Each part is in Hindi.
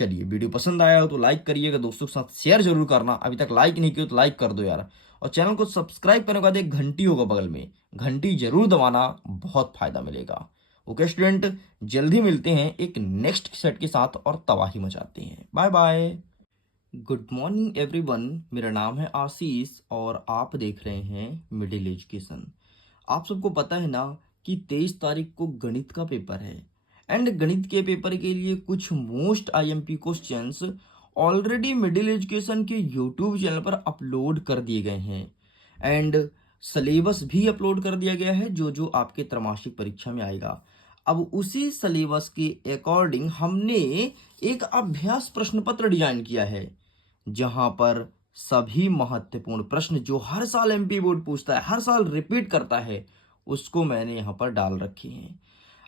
चलिए, वीडियो पसंद आया हो तो लाइक करिएगा, दोस्तों के साथ शेयर जरूर करना। अभी तक लाइक नहीं किया तो लाइक कर दो यार। और चैनल को सब्सक्राइब करने के बाद एक घंटी होगा बगल में, घंटी जरूर दबाना, बहुत फायदा मिलेगा। ओके स्टूडेंट, जल्दी मिलते हैं एक नेक्स्ट सेट के साथ और तबाही मचाते हैं। Bye bye. Good morning everyone, मेरा नाम है आशीष और आप देख रहे हैं मिडिल एजुकेशन। आप सबको पता है ना कि 23 तारीख को गणित का पेपर है। एंड गणित के पेपर के लिए कुछ most IMP questions already middle education के यूट्यूब चैनल पर अपलोड कर दिए गए हैं। एंड सिलेबस भी अपलोड कर दिया गया है जो जो आपके त्रैमासिक परीक्षा में आएगा। अब उसी सिलेबस के अकॉर्डिंग हमने एक अभ्यास प्रश्न पत्र डिजाइन किया है, जहां पर सभी महत्वपूर्ण प्रश्न जो हर साल एमपी बोर्ड पूछता है, हर साल रिपीट करता है, उसको मैंने यहां पर डाल रखे हैं।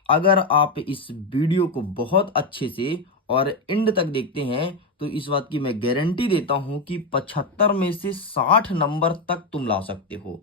अगर आप इस वीडियो को बहुत अच्छे से और एंड तक देखते हैं तो इस बात की मैं गारंटी देता हूं कि 75 में से 60 नंबर तक तुम ला सकते हो।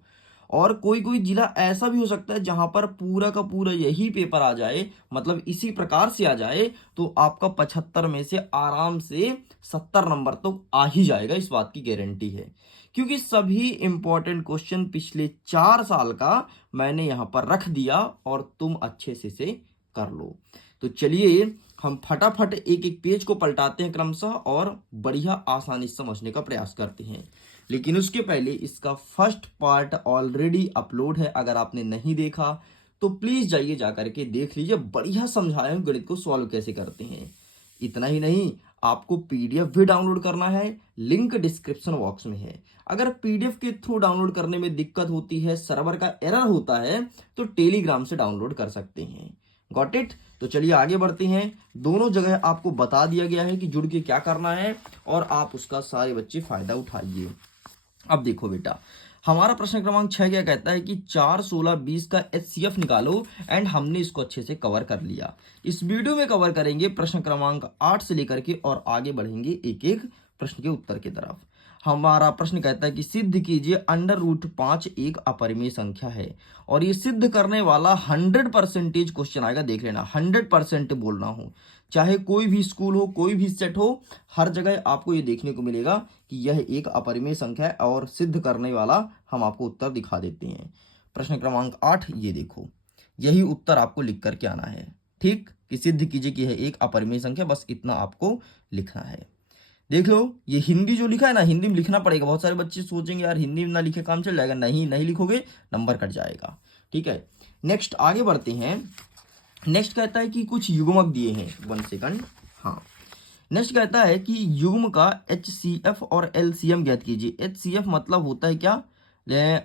और कोई कोई जिला ऐसा भी हो सकता है जहां पर पूरा का पूरा यही पेपर आ जाए, मतलब इसी प्रकार से आ जाए, तो आपका 75 में से आराम से 70 नंबर तो आ ही जाएगा, इस बात की गारंटी है। क्योंकि सभी इंपॉर्टेंट क्वेश्चन पिछले 4 साल का मैंने यहां पर रख दिया और तुम अच्छे से कर लो। तो चलिए हम फटाफट एक एक पेज को पलटाते हैं क्रमशः और बढ़िया आसानी से समझने का प्रयास करते हैं। लेकिन उसके पहले इसका फर्स्ट पार्ट ऑलरेडी अपलोड है, अगर आपने नहीं देखा तो प्लीज जाइए जाकर के देख लीजिए। बढ़िया समझाया हूं गणित को सॉल्व कैसे करते हैं। इतना ही नहीं, आपको पीडीएफ भी डाउनलोड करना है, लिंक डिस्क्रिप्शन बॉक्स में है। अगर पीडीएफ के थ्रू डाउनलोड करने में दिक्कत होती है, सर्वर का एरर होता है, तो टेलीग्राम से डाउनलोड कर सकते हैं। Got it? तो चलिए आगे बढ़ते हैं। दोनों जगह आपको बता दिया गया है कि जुड़ के क्या करना है और आप उसका सारे बच्चे फायदा उठाइए। अब देखो बेटा, हमारा प्रश्न क्रमांक 6 क्या कहता है कि 4, 16, 20 का एचसीएफ निकालो। एंड हमने इसको अच्छे से कवर कर लिया। इस वीडियो में कवर करेंगे प्रश्न क्रमांक 8 से लेकर के और आगे बढ़ेंगे एक एक प्रश्न के उत्तर की तरफ। हमारा प्रश्न कहता है कि सिद्ध कीजिए √5 एक अपरिमेय संख्या है। और ये सिद्ध करने वाला 100% क्वेश्चन आएगा, देख लेना। 100% बोलना हो, चाहे कोई भी स्कूल हो, कोई भी सेट हो, हर जगह आपको ये देखने को मिलेगा कि यह एक अपरिमेय संख्या है और सिद्ध करने वाला हम आपको उत्तर दिखा देते हैं। प्रश्न क्रमांक 8 ये देखो, यही उत्तर आपको लिख करके आना है। ठीक, कि सिद्ध कीजिए कि यह एक अपरिमेय संख्या, बस इतना आपको लिखना है। देख लो, ये हिंदी जो लिखा है ना, हिंदी में लिखना पड़ेगा। बहुत सारे बच्चे सोचेंगे यार हिंदी में ना लिखे काम चल जाएगा। नहीं, नहीं लिखोगे नंबर कट जाएगा। ठीक है, नेक्स्ट आगे बढ़ते हैं। नेक्स्ट कहता है कि कुछ युग्मक दिए हैं। 1 सेकंड। हाँ, नेक्स्ट कहता है कि युग्म का एचसीएफ और एलसीएम ज्ञात कीजिए। एचसीएफ मतलब होता है क्या,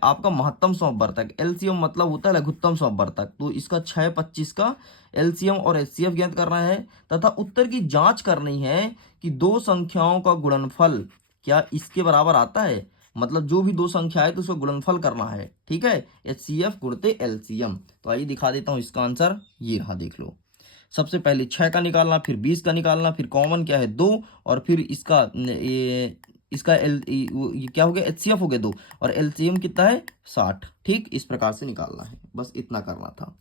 आपका महत्तम समवर्तक। एलसीएम मतलब होता है लघुत्तम समवर्तक। तो इसका 6, 25 का एलसीएम और एचसीएफ ज्ञात करना है तथा उत्तर की जांच करनी है कि दो संख्याओं का गुणनफल क्या इसके बराबर आता है। मतलब जो भी दो संख्या है तो उसका गुणनफल करना है। ठीक है, एचसीएफ गुणते एलसीएम। तो आइए दिखा देता हूं इसका आंसर, ये रहा, देख लो। सबसे पहले 6 का निकालना, फिर 20 का निकालना, फिर कॉमन क्या है 2, और फिर इसका ये क्या हो गया, एचसीएफ हो गया 2, और एलसीएम कितना है 60। ठीक, इस प्रकार से निकालना है, बस इतना करना था।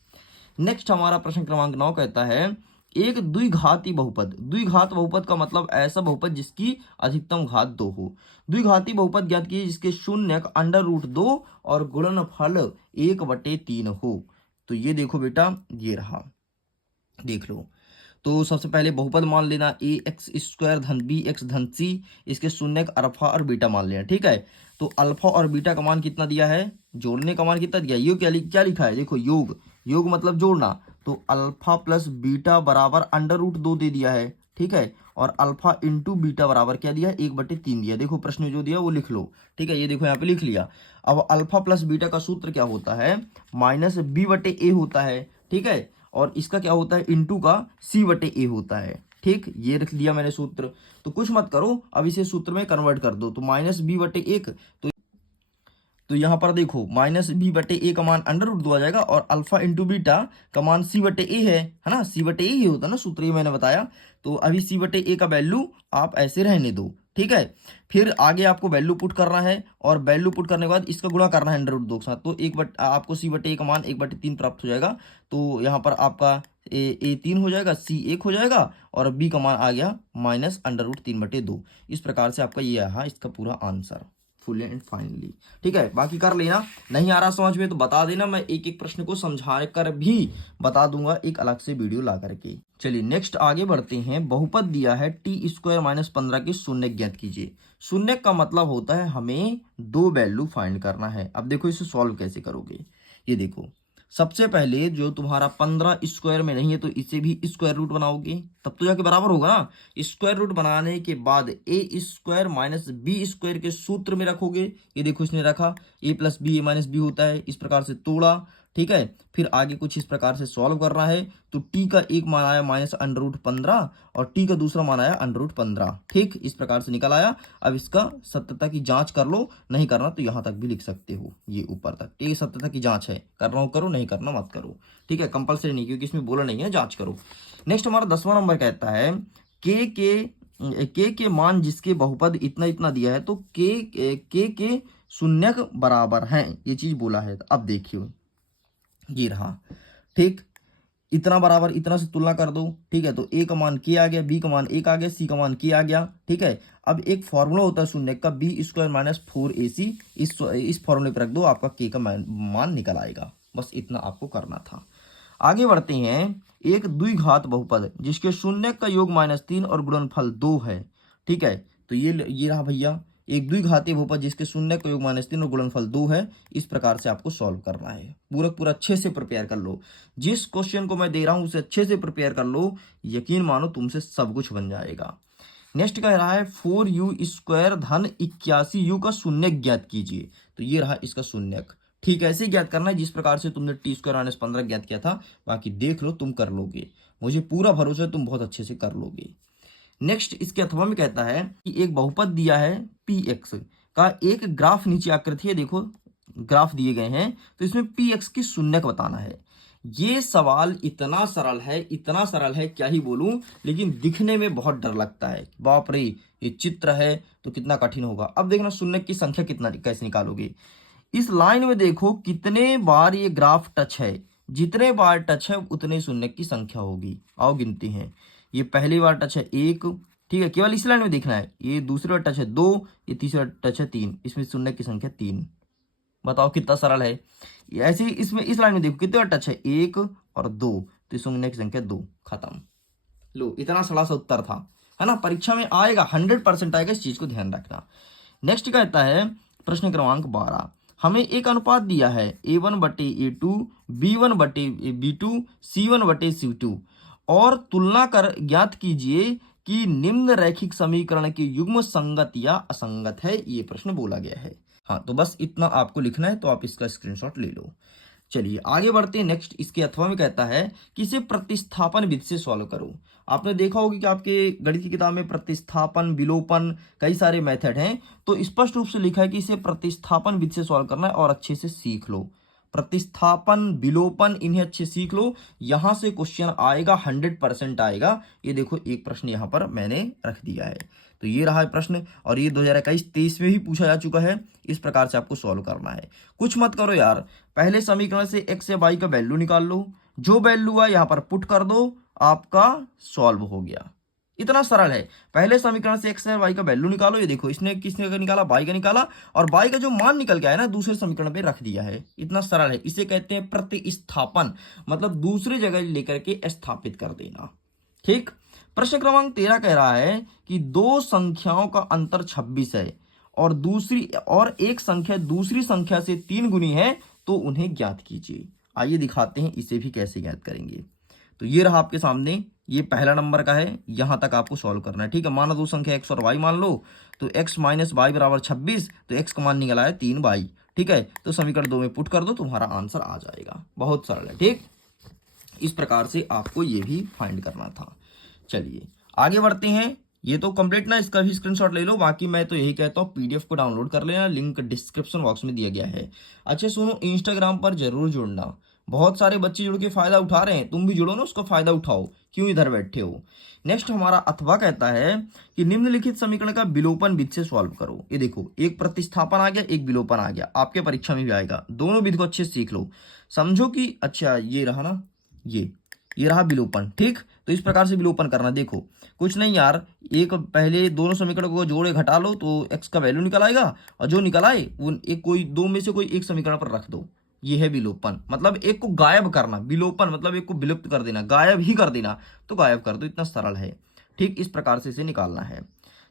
नेक्स्ट हमारा प्रश्न क्रमांक 9 कहता है एक द्विघाती बहुपद। द्विघात बहुपद का मतलब ऐसा बहुपद जिसकी अधिकतम घात 2 हो। द्विघाती बहुपद ज्ञात कीजिए जिसके शून्यक √2 और गुणनफल 1/3 हो। तो ये देखो बेटा, ये रहा, देख लो। तो सबसे पहले बहुपद मान लेना ax² धन bx धन c, इसके शून्यक अल्फा और बीटा मान लेना। ठीक है, तो अल्फा और बीटा का मान कितना दिया है, जोड़ने का मान कितना दिया, योग क्या लिखा है, देखो योग, योग मतलब जोड़ना। तो अल्फा प्लस बीटा बराबर √2 दे दिया है। ठीक है, और अल्फा इंटू बीटा बराबर क्या दिया है, 1/3 दिया। देखो प्रश्न जो दिया वो लिख लो। ठीक है, ये देखो यहाँ पे लिख लिया। अब अल्फा प्लस बीटा का सूत्र क्या होता है, -b/a होता है। ठीक है, और इसका क्या होता है, इंटू का c/a होता है। ठीक, ये रख लिया मैंने सूत्र। तो कुछ मत करो, अब इसे सूत्र में कन्वर्ट कर दो। तो -b/1, तो यहाँ पर देखो -b/a का मान √2 आ जाएगा, और अल्फा इंटू बीटा का मान c/a है ना, c/a ही होता है ना सूत्र, ये मैंने बताया। तो अभी c/a का वैल्यू आप ऐसे रहने दो। ठीक है। फिर आगे आपको वैल्यू पुट करना है और वैल्यू पुट करने के बाद इसका गुणा करना है अंडर रूट 2 के साथ, तो आपको c/a का मान 1/3 प्राप्त हो जाएगा। तो यहाँ पर आपका ए 3 हो जाएगा, सी 1 हो जाएगा और बी का मान आ गया माइनस अंडर रूट 3/2। इस प्रकार से आपका ये रहा इसका पूरा आंसर फुल एंड फाइनली। ठीक है, बाकी कर लेना, नहीं आ रहा समझ में तो बता देना, मैं एक एक प्रश्न को समझा कर भी बता दूंगा एक अलग से वीडियो ला करके। चलिए नेक्स्ट आगे बढ़ते हैं। बहुपद दिया है t² - 15 की शून्य ज्ञात कीजिए। शून्य का मतलब होता है हमें दो वैल्यू फाइंड करना है। अब देखो इसे सॉल्व कैसे करोगे, ये देखो सबसे पहले जो तुम्हारा 15 स्क्वायर में नहीं है तो इसे भी स्क्वायर रूट बनाओगे, तब तो जाके बराबर होगा ना। स्क्वायर रूट बनाने के बाद a² - b² के सूत्र में रखोगे। ये देखो इसने रखा a + b a - b होता है, इस प्रकार से तोड़ा। ठीक है, फिर आगे कुछ इस प्रकार से सॉल्व करना है। तो t का एक मान आया -√15 और t का दूसरा मान आया √15। ठीक, इस प्रकार से निकल आया। अब इसका सत्यता की जांच कर लो, नहीं करना तो यहां तक भी लिख सकते हो, ये ऊपर तक। ये सत्यता की जांच है, करना हो करो, नहीं करना मत करो। ठीक है, कंपलसरी नहीं, क्योंकि इसमें बोला नहीं है जांच करो। नेक्स्ट हमारा 10वां नंबर कहता है के मान जिसके बहुपद इतना इतना दिया है तो के शून्यक बराबर हैं, ये चीज बोला है। अब देखियो ये रहा। ठीक, इतना बराबर इतना से तुलना कर दो। ठीक है, तो ए का मान के आ गया, बी का मान 1 आ गया, सी का मान के आ गया। ठीक है, अब एक फॉर्मूला होता है शून्य का b² - 4ac, इस फॉर्मूले पर रख दो, आपका के का मान निकल आएगा। बस इतना आपको करना था। आगे बढ़ते हैं। एक द्विघात बहुपद जिसके शून्य का योग -3 और गुणनफल 2 है। ठीक है, तो ये रहा भैया एक द्विघाती बहुपद जिसके शून्य का योग -3 और गुणनफल 2 है। इस प्रकार से आपको सॉल्व करना है। पूरा अच्छे से प्रिपेयर कर लो, जिस क्वेश्चन को मैं दे रहा हूं उसे अच्छे से प्रिपेयर कर लो, यकीन मानो तुमसे सब कुछ बन जाएगा। नेक्स्ट कह रहा है 4u² - 81u का शून्यक ज्ञात कीजिए। तो ये रहा इसका शून्यक। ठीक, ऐसे ज्ञात करना है जिस प्रकार से तुमने t² - 15 ज्ञात किया था। बाकी देख लो, तुम कर लोगे, मुझे पूरा भरोसा है तुम बहुत अच्छे से कर लोगे। नेक्स्ट इसके अथवा में कहता है कि एक बहुपद दिया है px का एक ग्राफ नीचे आकृति है, देखो ग्राफ दिए गए हैं, तो इसमें px की शून्यक बताना है। ये सवाल इतना सरल है, इतना सरल है क्या ही बोलूं, लेकिन दिखने में बहुत डर लगता है। बाप रे, ये चित्र है तो कितना कठिन होगा। अब देखना शून्यक की संख्या कितना कैसे निकालोगे। इस लाइन में देखो कितने बार ये ग्राफ टच है, जितने बार टच है उतने शून्यक की संख्या होगी। आओ गिनती है। ये पहली बार टच है 1, ठीक है, केवल इस लाइन में देखना है। ये दूसरी बार टच है 2, ये तीसरी बार टच है 3, इसमें शून्यक की संख्या 3। बताओ कितना सरल है। ऐसे ही इसमें इस लाइन में देखो कितने बार टच है 1 और 2, तो शून्य की संख्या 2। खत्म। लो, इतना सरल सा उत्तर था, है ना। परीक्षा में आएगा, 100% आएगा, इस चीज को ध्यान रखना। नेक्स्ट कहता है प्रश्न क्रमांक 12, हमें एक अनुपात दिया है a1/a2, b1/b2, c1/c2 और तुलना कर ज्ञात कीजिए कि निम्न रैखिक समीकरण के युग्म संगत या असंगत है। ये प्रश्न बोला गया है। हाँ, तो बस इतना आपको लिखना है, तो आप इसका स्क्रीनशॉट ले लो। चलिए आगे बढ़ते हैं। नेक्स्ट इसके अथवा में कहता है कि इसे प्रतिस्थापन विधि से सॉल्व करो। आपने देखा होगा कि आपके गणित की किताब में प्रतिस्थापन, विलोपन, कई सारे मेथड हैं, तो स्पष्ट रूप से लिखा है कि इसे प्रतिस्थापन विधि से सॉल्व करना है और अच्छे से सीख लो। प्रतिस्थापन, विलोपन, इन्हें अच्छे सीख लो, यहां से क्वेश्चन आएगा, 100% आएगा। ये देखो एक प्रश्न यहां पर मैंने रख दिया है, तो ये रहा है प्रश्न, और ये 2021-23 में ही पूछा जा चुका है। इस प्रकार से आपको सॉल्व करना है। कुछ मत करो यार, पहले समीकरण से x या y का वैल्यू निकाल लो, जो वैल्यू है यहां पर पुट कर दो, आपका सॉल्व हो गया। इतना सरल है। पहले समीकरण से x या y का वैल्यू निकालो। ये देखो इसने किसने का निकाला, y का निकाला, और y का जो मान निकल गया है ना दूसरे समीकरण पे रख दिया है। इतना सरल है। इसे कहते हैं प्रतिस्थापन, मतलब दूसरी जगह लेकर के स्थापित कर देना। ठीक, प्रश्न क्रमांक 13 कह रहा है कि दो संख्याओं का अंतर 26 है और एक संख्या दूसरी संख्या से 3 गुनी है, तो उन्हें ज्ञात कीजिए। आइए दिखाते हैं इसे भी कैसे ज्ञात करेंगे। तो ये रहा आपके सामने, ये पहला नंबर का है, यहां तक आपको सॉल्व करना है। ठीक है, माना दो संख्या x और y मान लो, तो x - y बराबर 26, तो x का मान निकला है 3y। ठीक है, तो समीकरण 2 में पुट कर दो, तुम्हारा आंसर आ जाएगा। बहुत सरल है। ठीक, इस प्रकार से आपको ये भी फाइंड करना था। चलिए आगे बढ़ते हैं। ये तो कंप्लीट ना, इसका भी स्क्रीनशॉट ले लो। बाकी मैं तो यही कहता हूँ पीडीएफ को डाउनलोड कर लेना, लिंक डिस्क्रिप्शन बॉक्स में दिया गया है। अच्छा सुनो, इंस्टाग्राम पर जरूर जुड़ना, बहुत सारे बच्चे जुड़ के फायदा उठा रहे हैं, तुम भी जुड़ो ना, उसका फायदा उठाओ, क्यों इधर बैठे हो। नेक्स्ट हमारा अथवा कहता है कि निम्नलिखित समीकरण का विलोपन विधि से सॉल्व करो। ये देखो, एक प्रतिस्थापन आ गया, एक विलोपन आ गया, आपके परीक्षा में भी आएगा, दोनों विधि को अच्छे से सीख लो। समझो कि अच्छा ये रहा ना, ये रहा विलोपन, ठीक। तो इस प्रकार से विलोपन करना, देखो कुछ नहीं यार, एक पहले दोनों समीकरण को जोड़े घटा लो तो एक्स का वैल्यू निकल आएगा, और जो निकल आए वो एक कोई दो में से कोई एक समीकरण पर रख दो। ये है विलोपन, मतलब एक को गायब करना। विलोपन मतलब एक को विलुप्त कर देना, गायब ही कर देना, तो गायब कर दो, इतना सरल है, ठीक। इस प्रकार से इसे निकालना है।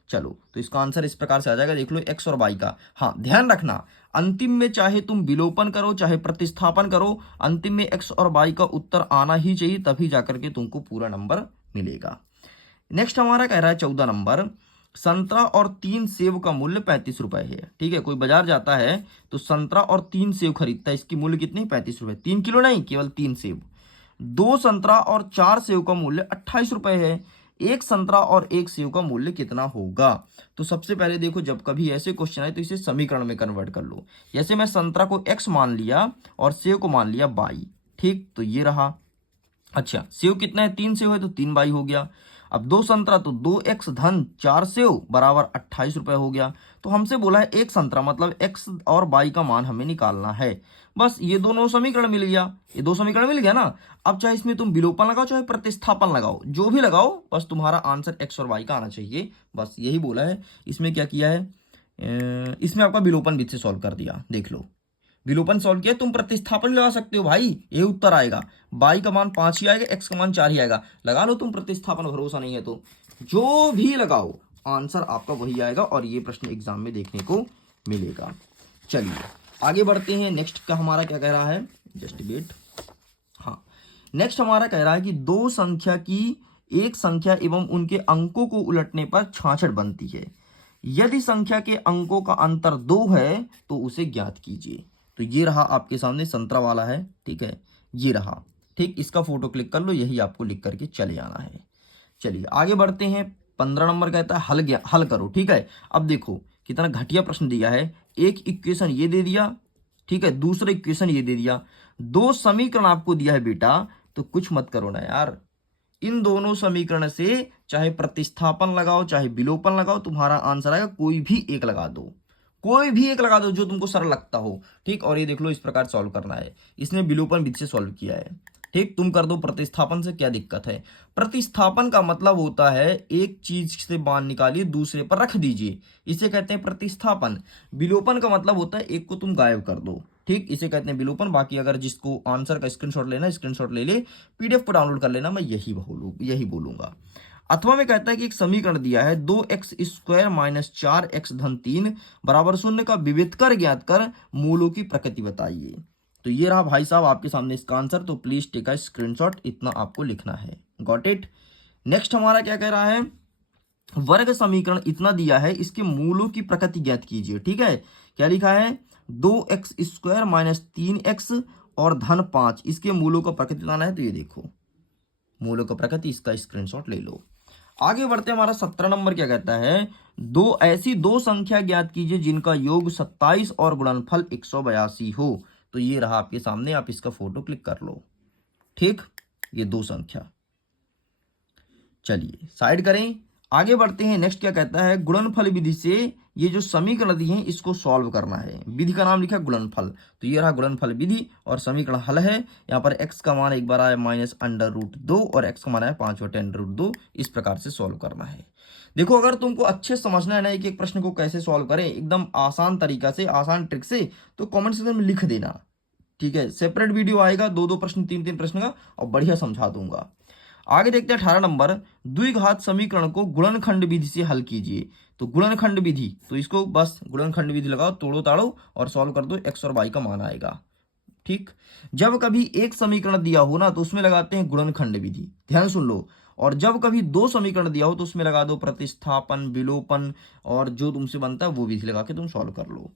चलो तो इसका आंसर इस प्रकार से आ जाएगा, देख लो एक्स और वाई का। हाँ ध्यान रखना, अंतिम में चाहे तुम विलोपन करो चाहे प्रतिस्थापन करो, अंतिम में एक्स और वाई का उत्तर आना ही चाहिए, तभी जाकर के तुमको पूरा नंबर मिलेगा। नेक्स्ट हमारा कह रहा है 14 नंबर, संतरा और 3 सेब का मूल्य 35 रुपए है, ठीक है। कोई बाजार जाता है तो संतरा और 3 सेब खरीदता है, इसकी मूल्य कितनी, 35 रुपए। 3 किलो नहीं, केवल 3 सेब। 2 संतरा और 4 सेब का मूल्य 28 रुपए है, एक संतरा और एक सेब का मूल्य कितना होगा। तो सबसे पहले देखो, जब कभी ऐसे क्वेश्चन आए तो इसे समीकरण में कन्वर्ट कर लो। जैसे मैं संतरा को x मान लिया और सेब को मान लिया y, ठीक। तो ये रहा, अच्छा सेव कितना है, 3 सेव है तो 3 बाई हो गया। अब 2 संतरा तो 2x धन 4 सेव बराबर 28 रुपए हो गया। तो हमसे बोला है एक संतरा, मतलब x और y का मान हमें निकालना है। बस ये दोनों समीकरण मिल गया, ये दो समीकरण मिल गया ना। अब चाहे इसमें तुम विलोपन लगाओ चाहे प्रतिस्थापन लगाओ, जो भी लगाओ, बस तुम्हारा आंसर x और y का आना चाहिए, बस यही बोला है। इसमें क्या किया है, इसमें आपका विलोपन विधि से सॉल्व कर दिया, देख लो। विलोपन सॉल्व किया, तुम प्रतिस्थापन लगा सकते हो भाई, ये उत्तर आएगा। बाई का मान 5 ही आएगा, एक्स का मान 4 ही आएगा, लगा लो तुम प्रतिस्थापन, भरोसा नहीं है तो जो भी लगाओ आंसर आपका वही आएगा, और ये प्रश्न एग्जाम में देखने को मिलेगा। चलिए आगे बढ़ते हैं। नेक्स्ट का हमारा क्या कह रहा है, जस्ट वेट। हाँ, नेक्स्ट हमारा कह रहा है कि दो संख्या की एक संख्या एवं उनके अंकों को उलटने पर 66 बनती है। यदि संख्या के अंकों का अंतर 2 है तो उसे ज्ञात कीजिए। तो ये रहा आपके सामने, संतरा वाला है, ठीक है, ये रहा, ठीक। इसका फोटो क्लिक कर लो, यही आपको लिख करके चले आना है। चलिए आगे बढ़ते हैं। 15 नंबर कहता है हल करो, ठीक है। अब देखो कितना घटिया प्रश्न दिया है, एक इक्वेशन ये दे दिया, ठीक है, दूसरा इक्वेशन ये दे दिया, दो समीकरण आपको दिया है बेटा, तो कुछ मत करो ना यार। इन दोनों समीकरण से चाहे प्रतिस्थापन लगाओ चाहे विलोपन लगाओ, तुम्हारा आंसर आएगा, कोई भी एक लगा दो, कोई भी एक लगा दो जो तुमको सरल लगता हो, ठीक। और ये देख लो इस प्रकार सॉल्व करना है, इसने विलोपन विधि से सॉल्व किया है, ठीक। तुम कर दो प्रतिस्थापन से, क्या दिक्कत है। प्रतिस्थापन का मतलब होता है एक चीज से मान निकालिए दूसरे पर रख दीजिए, इसे कहते हैं प्रतिस्थापन। विलोपन का मतलब होता है एक को तुम गायब कर दो, ठीक, इसे कहते हैं विलोपन। बाकी अगर जिसको आंसर का स्क्रीनशॉट लेना, स्क्रीनशॉट ले ले, पीडीएफ को डाउनलोड कर लेना, मैं यही बोलूंगा। अथवा में कहता है कि एक समीकरण दिया है, 2x² माइनस 4x धन 3 बराबर 0 का विविधकर ज्ञात कर मूलों की प्रकृति बताइए। तो ये रहा भाई साहब आपके सामने इसका आंसर, तो प्लीज टेक अ स्क्रीनशॉट, इतना आपको लिखना है। Got it. नेक्स्ट हमारा क्या कह रहा है, वर्ग समीकरण इतना दिया है, इसके मूलों की प्रकृति ज्ञात कीजिए, ठीक है। क्या लिखा है, 2x² माइनस 3x और धन 5, इसके मूलों का प्रकृति बताना है। तो ये देखो मूलों का प्रकृति, इसका स्क्रीनशॉट ले लो। आगे बढ़ते हमारा 17 नंबर क्या कहता है, ऐसी दो संख्या ज्ञात कीजिए जिनका योग 27 और गुणनफल 182 हो। तो ये रहा आपके सामने, आप इसका फोटो क्लिक कर लो, ठीक। ये दो संख्या, चलिए साइड करें, आगे बढ़ते हैं। नेक्स्ट क्या कहता है, गुणनफल विधि से ये जो समीकरण दिए हैं इसको सॉल्व करना है। विधि का नाम लिखा है गुणनफल, तो ये रहा गुणनफल विधि और समीकरण हल है। यहाँ पर x का मान एक बार आया -√2 और x का मान आया 5/√2, इस प्रकार से सॉल्व करना है। देखो अगर तुमको अच्छे समझना है ना कि एक प्रश्न को कैसे सॉल्व करें एकदम आसान तरीका से, आसान ट्रिक से, तो कॉमेंट सेक्शन में लिख देना, ठीक है। सेपरेट वीडियो आएगा, 2-2 प्रश्न 3-3 प्रश्न का, और बढ़िया समझा दूंगा। आगे देखते हैं 18 नंबर, द्विघात समीकरण को गुणनखंड विधि से हल कीजिए। तो गुणनखंड विधि, तो इसको बस गुणनखंड विधि लगाओ, तोड़ो ताड़ो और सॉल्व कर दो, x और y का मान आएगा, ठीक। जब कभी एक समीकरण दिया हो ना तो उसमें लगाते हैं गुणनखंड विधि, ध्यान सुन लो। और जब कभी दो समीकरण दिया हो तो उसमें लगा दो प्रतिस्थापन, विलोपन, और जो तुमसे बनता है वो विधि लगा के तुम सॉल्व कर लो।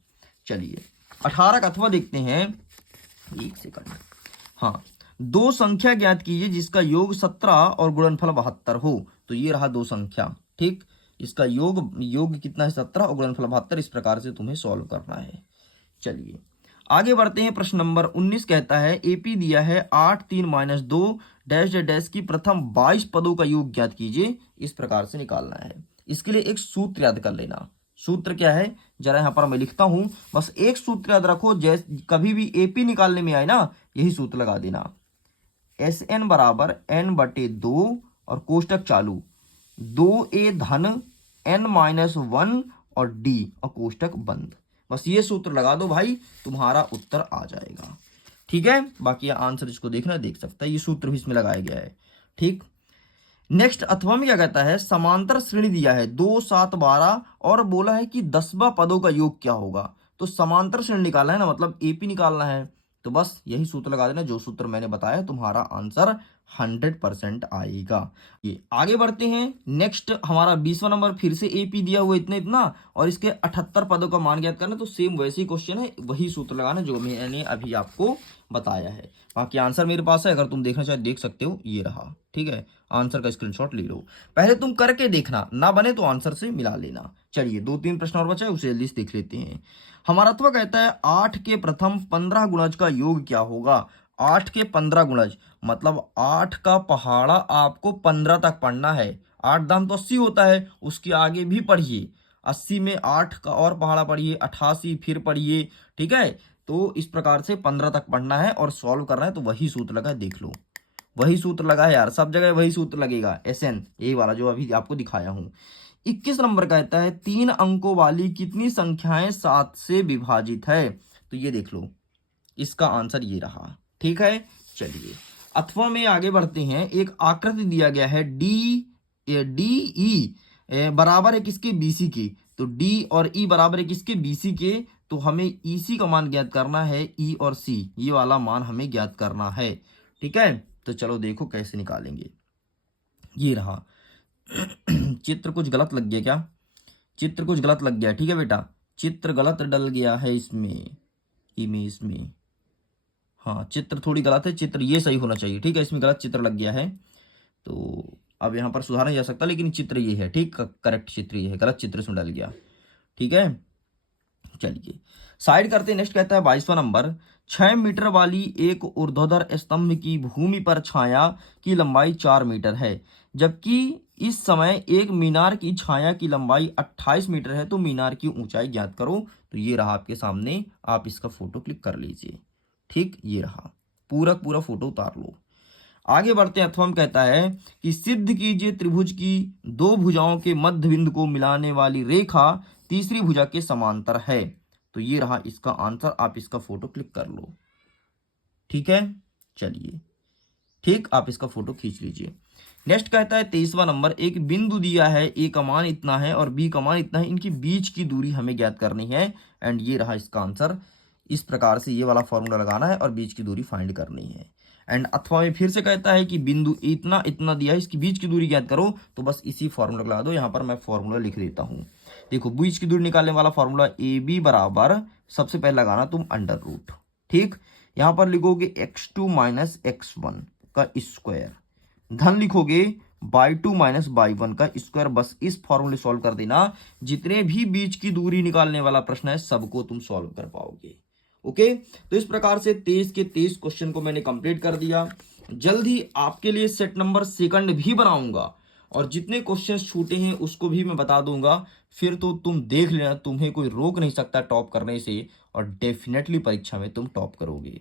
चलिए 18 का अथवा देखते हैं, एक सेकंड। हाँ, दो संख्या ज्ञात कीजिए जिसका योग 17 और गुणनफल 72 हो। तो ये रहा दो संख्या, ठीक। इसका योग कितना है 17 और गुणनफल 72, इस प्रकार से तुम्हें सॉल्व करना है। चलिए आगे बढ़ते हैं। प्रश्न नंबर 19 कहता है एपी दिया है 8 3 माइनस 2 डैश डैश डैश की प्रथम 22 पदों का योग ज्ञात कीजिए। इस प्रकार से निकालना है। इसके लिए एक सूत्र याद कर लेना। सूत्र क्या है जरा यहाँ पर मैं लिखता हूं, बस एक सूत्र याद रखो, जैसे कभी भी एपी निकालने में आए ना यही सूत्र लगा देना। एस एन बराबर एन बटे 2 और कोष्टक चालू 2a धन n माइनस 1 और d और कोष्टक बंद। बस ये सूत्र लगा दो भाई, तुम्हारा उत्तर आ जाएगा। ठीक है, बाकी आंसर इसको देखना देख सकता है, ये सूत्र भी इसमें लगाया गया है। ठीक, नेक्स्ट अथवा में क्या कहता है, समांतर श्रेणी दिया है 2 7 12 और बोला है कि 10वां पदों का योग क्या होगा। तो समांतर श्रेणी निकालना है ना, मतलब एपी निकालना है, तो बस यही सूत्र लगा देना जो सूत्र मैंने बताया, तुम्हारा आंसर 100% आएगा। ये आगे बढ़ते हैं। नेक्स्ट हमारा 20वां नंबर, फिर से एपी दिया हुआ इतना इतना और इसके 78 पदों का मान ज्ञात करना। तो सेम वैसे ही क्वेश्चन है, वही सूत्र लगाना जो मैंने अभी आपको बताया है। बाकी आंसर मेरे पास है, अगर तुम देखना चाहे देख सकते हो, ये रहा। ठीक है, आंसर का स्क्रीनशॉट ले लो, पहले तुम करके देखना, ना बने तो आंसर से मिला लेना। चलिए 2-3 प्रश्न और बचा है, उसे जल्दी से देख लेते हैं। हमारा अथवा कहता है 8 के प्रथम 15 गुणज का योग क्या होगा। 8 के 15 गुणज मतलब 8 का पहाड़ा आपको 15 तक पढ़ना है। 8 दाम तो 80 होता है, उसके आगे भी पढ़िए। 80 में 8 का और पहाड़ा पढ़िए, 88 फिर पढ़िए। ठीक है, तो इस प्रकार से 15 तक पढ़ना है और सॉल्व करना है। तो वही सूत्र लगा है, देख लो, वही सूत्र लगा है यार, सब जगह वही सूत्र लगेगा। एसएन यही वाला जो अभी आपको दिखाया हूं। 21 नंबर कहता है 3 अंकों वाली कितनी संख्याएं 7 से विभाजित है। तो ये देख लो, इसका आंसर ये रहा। ठीक है, चलिए अथवा में आगे बढ़ते हैं। एक आकृति दिया गया है डी ई बराबर है किसके, बीसी के। तो डी और ई बराबर है किसके, बीसी के। तो हमें ईसी का मान ज्ञात करना है, ई और सी ये वाला मान हमें ज्ञात करना है। ठीक है, तो चलो देखो कैसे निकालेंगे। ये रहा। चित्र कुछ गलत लग गया क्या, चित्र कुछ गलत लग गया। ठीक है बेटा, चित्र गलत डल गया है इसमें, इमेज में। हाँ, चित्र थोड़ी गलत है, चित्र ये सही होना चाहिए। ठीक है, इसमें गलत चित्र लग गया है, तो अब यहाँ पर सुधारा जा सकता, लेकिन चित्र ये है। ठीक, करेक्ट चित्र ये है, गलत चित्र इसमें डल गया। ठीक है, चलिए साइड करते हैं। नेक्स्ट कहता है 22वां नंबर, 6 मीटर वाली एक ऊर्ध्वाधर स्तंभ की भूमि पर छाया की लंबाई 4 मीटर है, जबकि इस समय एक मीनार की छाया की लंबाई 28 मीटर है। तो मीनार की ऊंचाई ज्ञात करो। तो ये रहा आपके सामने, आप इसका फोटो क्लिक कर लीजिए। ठीक, ये रहा, पूरा पूरा फोटो उतार लो। आगे बढ़ते हैं। अथवा में कहता है कि सिद्ध कीजिए त्रिभुज की 2 भुजाओं के मध्य बिंदु को मिलाने वाली रेखा तीसरी भुजा के समांतर है। तो ये रहा इसका आंसर, आप इसका फोटो क्लिक कर लो। ठीक है, चलिए ठीक, आप इसका फोटो खींच लीजिए। नेक्स्ट कहता है 23वां नंबर, एक बिंदु दिया है, ए का मान इतना है और बी का मान इतना है, इनकी बीच की दूरी हमें ज्ञात करनी है। एंड ये रहा इसका आंसर। इस प्रकार से ये वाला फॉर्मूला लगाना है और बीच की दूरी फाइंड करनी है। एंड अथवा में फिर से कहता है कि बिंदु इतना इतना दिया है, इसकी बीच की दूरी ज्ञात करो। तो बस इसी फॉर्मूला लगा दो। यहाँ पर मैं फॉर्मूला लिख देता हूँ। देखो, बीच की दूरी निकालने वाला फॉर्मूला ए बी बराबर, सबसे पहले लगाना तुम अंडर रूट। ठीक, यहाँ पर लिखोगे x2 माइनस x1 का स्क्वायर, धन लिखोगे by2 माइनस by1 का स्क्वायर। बस इस फॉर्मूले सॉल्व कर देना। जितने भी बीच की दूरी निकालने वाला प्रश्न है सबको तुम सॉल्व कर पाओगे। ओके, तो इस प्रकार से 23 के 23 क्वेश्चन को मैंने कंप्लीट कर दिया। जल्द ही आपके लिए सेट नंबर 2 भी बनाऊंगा और जितने क्वेश्चंस छूटे हैं उसको भी मैं बता दूंगा। फिर तो तुम देख लेना, तुम्हें कोई रोक नहीं सकता टॉप करने से, और डेफिनेटली परीक्षा में तुम टॉप करोगे।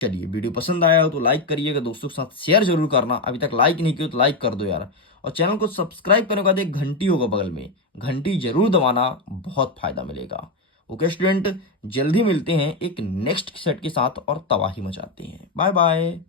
चलिए, वीडियो पसंद आया हो तो लाइक करिएगा, दोस्तों के साथ शेयर जरूर करना। अभी तक लाइक नहीं किया तो लाइक कर दो यार, और चैनल को सब्सक्राइब करने के बाद एक घंटी होगा बगल में, घंटी जरूर दबाना, बहुत फायदा मिलेगा। ओके स्टूडेंट, जल्दी मिलते हैं एक नेक्स्ट सेट के साथ और तबाही मचाते हैं। Bye bye.